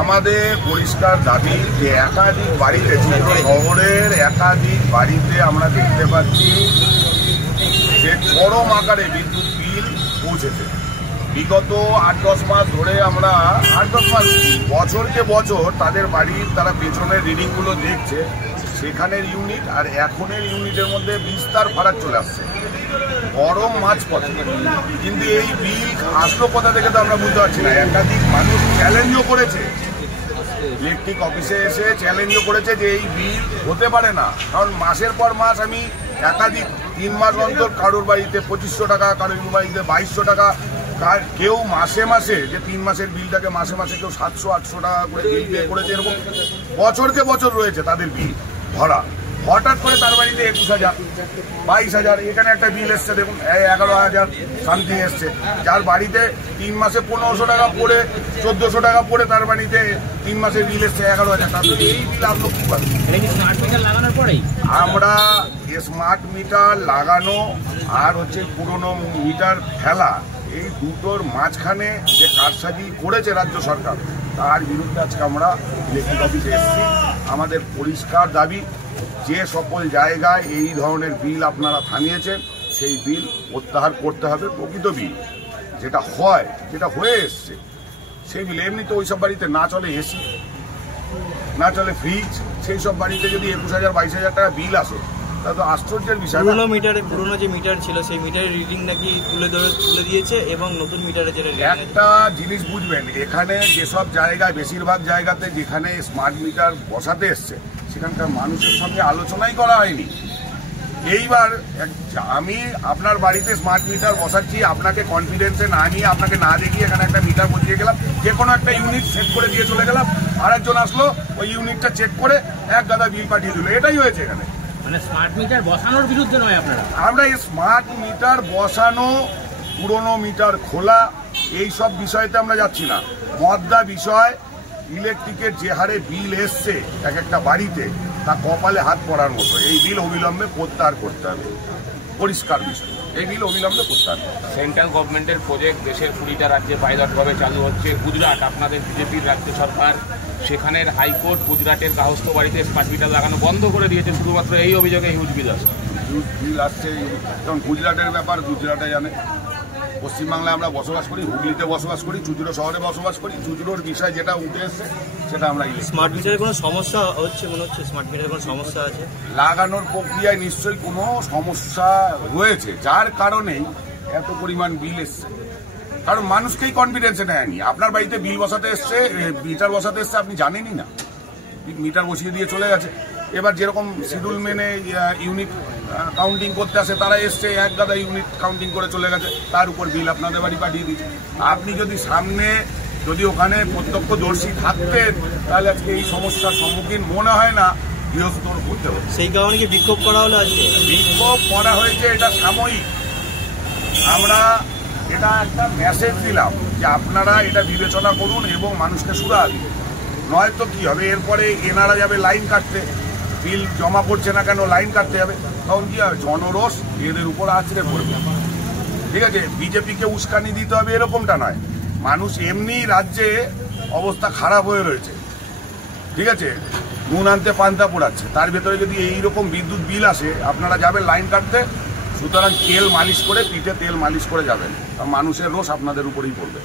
আমাদের পরিষ্কার দাবি যে একাধিক বাড়িতে শহরের একাধিক বাড়িতে আমরা দেখতে পাচ্ছি যে চরম আকারে বিদ্যুৎ বিল পৌঁছেছে। বিগত ৮-১০ মাস ধরে আমরা ৮-১০ মাস বছরকে বছর তাদের বাড়ির তারা পেছনের রিডিংগুলো দেখছে, সেখানের ইউনিট আর এখনের ইউনিটের মধ্যে বিস্তার ফারাক চলে আসছে। গরম মাছ পথে, কিন্তু এই বিল আসলো কোথা থেকে তো আমরা বুঝতে পারছি না। একাধিক মানুষ চ্যালেঞ্জও করেছে, ইলেকট্রিক অফিসে এসে চ্যালেঞ্জও করেছে যে এই বিল হতে পারে না, কারণ মাসের পর মাস আমি একাধিক ৩ মাস অন্তর কারোর বাড়িতে ২৫০০ টাকা, কারোর বাড়িতে ২২০০ টাকা, কেউ মাসে মাসে যে ৩ মাসের বিলটাকে মাসে মাসে কেউ ৭০০-৮০০ টাকা করে বিল পে করেছে। এরকম বছরকে বছর রয়েছে তাদের বিল ভরা। হঠাৎ করে তার বাড়িতে ২১,০০০, ২২,০০০, এখানে একটা বিল এসছে দেখুন ১১,০০০ সামথিং এসছে। যার বাড়িতে ৩ মাসে ১৫০০ টাকা পড়ে ১৪০০ টাকা পড়ে তার বাড়িতে 3 মাসের বিল এসছে ১১,০০০ টাকা। এই বিল আসলো কি পারে? আমরা স্মার্ট মিটার লাগানো আর হচ্ছে পুরনো মিটার ফেলা, এই দুটোর মাঝখানে যে কারসাজি করেছে রাজ্য সরকার, তার বিরুদ্ধে আজকে আমরা ইলেকট্রিক অফিসে এসেছি। আমাদের পরিষ্কার দাবি যে সকল জায়গায় এই ধরনের বিল আপনারা থামিয়েছেন সেই বিল প্রত্যাহার করতে হবে। প্রকৃত বিল যেটা হয়, যেটা হয়ে এসছে সেই বিল, এমনি তো ওইসব বাড়িতে না চলে এসি, না চলে ফ্রিজ, সেই সব বাড়িতে যদি ২১,০০০, ২২,০০০ টাকা বিল আসে তাহলে তো আশ্চর্যের বিষয়। পুরোনো যে মিটার ছিল সেই মিটারের রিডিং নাকি তুলে দিয়েছে এবং নতুন মিটারে যেটা একটা জিনিস বুঝবেন, এখানে যেসব জায়গায় বেশিরভাগ জায়গাতে যেখানে স্মার্ট মিটার বসাতে এসছে সেখানকার মানুষের সঙ্গে আলোচনাই করা হয়নি। এইবার আমি আপনার বাড়িতে স্মার্ট মিটার বসাচ্ছি, আপনাকে কনফিডেন্সে না নিয়ে, আপনাকে না দেখিয়ে এখানে একটা মিটার বসিয়ে গেলাম, যে কোনো একটা ইউনিট সেট করে দিয়ে চলে গেলাম, আরেকজন আসলো ওই ইউনিটটা চেক করে এক গাদা বিল পাঠিয়ে দিল। এটাই হয়েছে এখানে। মানে স্মার্ট মিটার বসানোর বিরুদ্ধে নয় আপনারা? আমরা এই স্মার্ট মিটার বসানো, পুরনো মিটার খোলা, এই সব বিষয়তে আমরা যাচ্ছি না। মদ্দা বিষয়, ইলেকট্রিকের যে হারে বিল এসছে এক একটা বাড়িতে, তা কপালে হাত পড়ার মতো। এই বিল অবিলম্বে প্রত্যাহার করতে হবে, পরিষ্কার বিষয়। এই বিল অবিলম্বে প্রত্যাহার করতে হবে। সেন্ট্রাল গভর্নমেন্টের প্রজেক্ট দেশের 20টা রাজ্যে পাইলটভাবে চালু হচ্ছে। গুজরাট, আপনাদের বিজেপির রাজ্য সরকার, সেখানের হাইকোর্ট গুজরাটের গার্হস্থ্য বাড়িতে স্মার্ট মিটার লাগানো বন্ধ করে দিয়েছে শুধুমাত্র এই অভিযোগে হিউজ বিল আসছে। হিউজ বিল আসছে, যেমন গুজরাটের ব্যাপার গুজরাটে জানে। পশ্চিমবাংলায় আমরা বসবাস করি, হুগলিতে বসবাস করি, চুচুড়ো শহরে বসবাস করি। চুচুড়োর বিষয় যেটা উঠে এসছে সেটা আমরা স্মার্ট মিটারের কোনো সমস্যা হচ্ছে মনে হচ্ছে? স্মার্ট মিটারের কোনো সমস্যা আছে? লাগানোর প্রক্রিয়ায় নিশ্চয়ই কোনো সমস্যা রয়েছে, যার কারণেই এত পরিমাণ বিল এসছে। কারণ মানুষকেই কনফিডেন্সে নেয়নি। আপনার বাড়িতে বিল বসাতে এসছে, মিটার বসাতে এসছে, আপনি জানেনই না, মিটার বসিয়ে দিয়ে চলে গেছে। এবার যেরকম শিডিউল মেনে ইউনিট কাউন্টিং করতে আসে, তারা এসছে এক গাদা ইউনিট কাউন্টিং করে চলে গেছে, তার উপর বিল আপনাদের বাড়ি পাঠিয়ে দিচ্ছে। আপনি যদি সামনে ওখানে প্রত্যক্ষদর্শী থাকতেন তাহলে আজকে এই সমস্যার সম্মুখীন মনে হয় না বৃহত্তর করতে হবে। সেই কারণে কি বিক্ষোভ করা হলো? আজকে বিক্ষোভ করা হয়েছে, এটা সাময়িক। আমরা এটা একটা মেসেজ দিলাম যে আপনারা এটা বিবেচনা করুন এবং মানুষকে সুরা দিন, নয়তো কি হবে, এরপরে এনারা যাবে লাইন কাটতে, বিল জমা পড়ছে না কেন, লাইন কাটতে যাবে, তখন কি হবে, জনরোষ এদের উপর আছড়ে পড়বে। ঠিক আছে, বিজেপিকে উস্কানি দিতে হবে এরকমটা নয়। মানুষ এমনি রাজ্যে অবস্থা খারাপ হয়ে রয়েছে, ঠিক আছে, নুন আনতে পান্তা পোড়াচ্ছে, তার ভেতরে যদি এইরকম বিদ্যুৎ বিল আসে আপনারা যাবেন লাইন কাটতে। সুতরাং তেল মালিশ করে, পিঠে তেল মালিশ করে যাবেন, মানুষের রোষ আপনাদের উপরেই পড়বে।